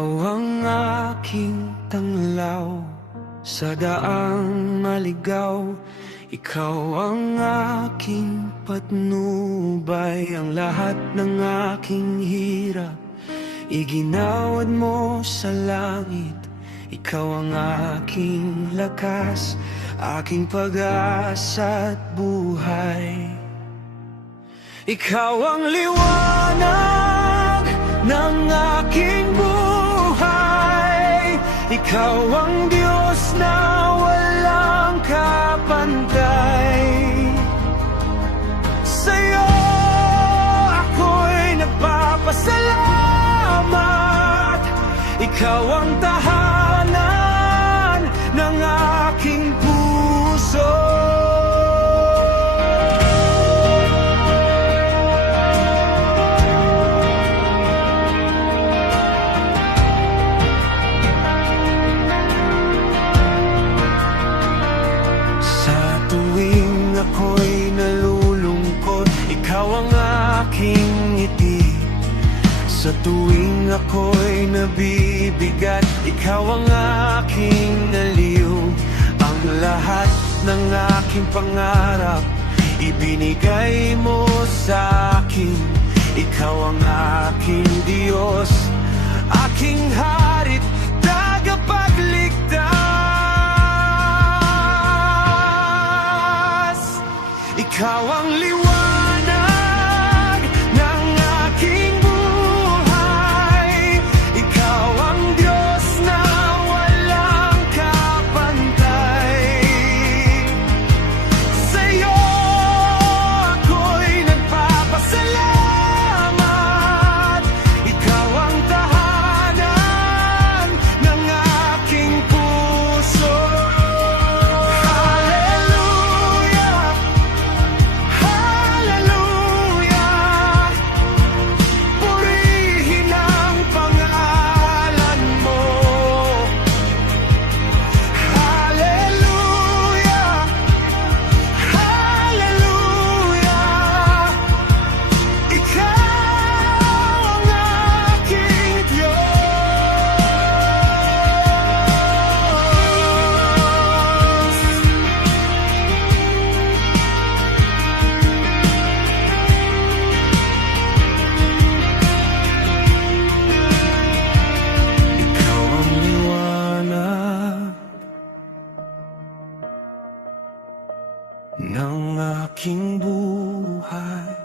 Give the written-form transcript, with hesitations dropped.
Ikaw ang aking tanglaw sa daang maligaw. Ikaw ang aking patnubay, ang lahat ng aking hirap iginawad mo sa langit. Ikaw ang aking lakas, aking pag-asa at buhay. Ikaw ang liwanag ng aking buhay. Ikaw ang Diyos na walang kapantay. Sa'yo ako'y nagpapasalamat. Ikaw ang tahanan ng aking puso. Ako'y nalulungkot, ikaw ang aking ngiti. Sa tuwing ako'y nabibigat, ikaw ang aking aliw. Ang lahat ng aking pangarap ibinigay mo sa akin. Ikaw ang aking Diyos, aking harit, tagapagligtas. Ikaw ang liwanag ng aking buhay. Ikaw ang Diyos na walang kapantay. Sa'yo ako'y nagpapasalamat. Ikaw ang tahanan ng aking puso. Ng aking buhay.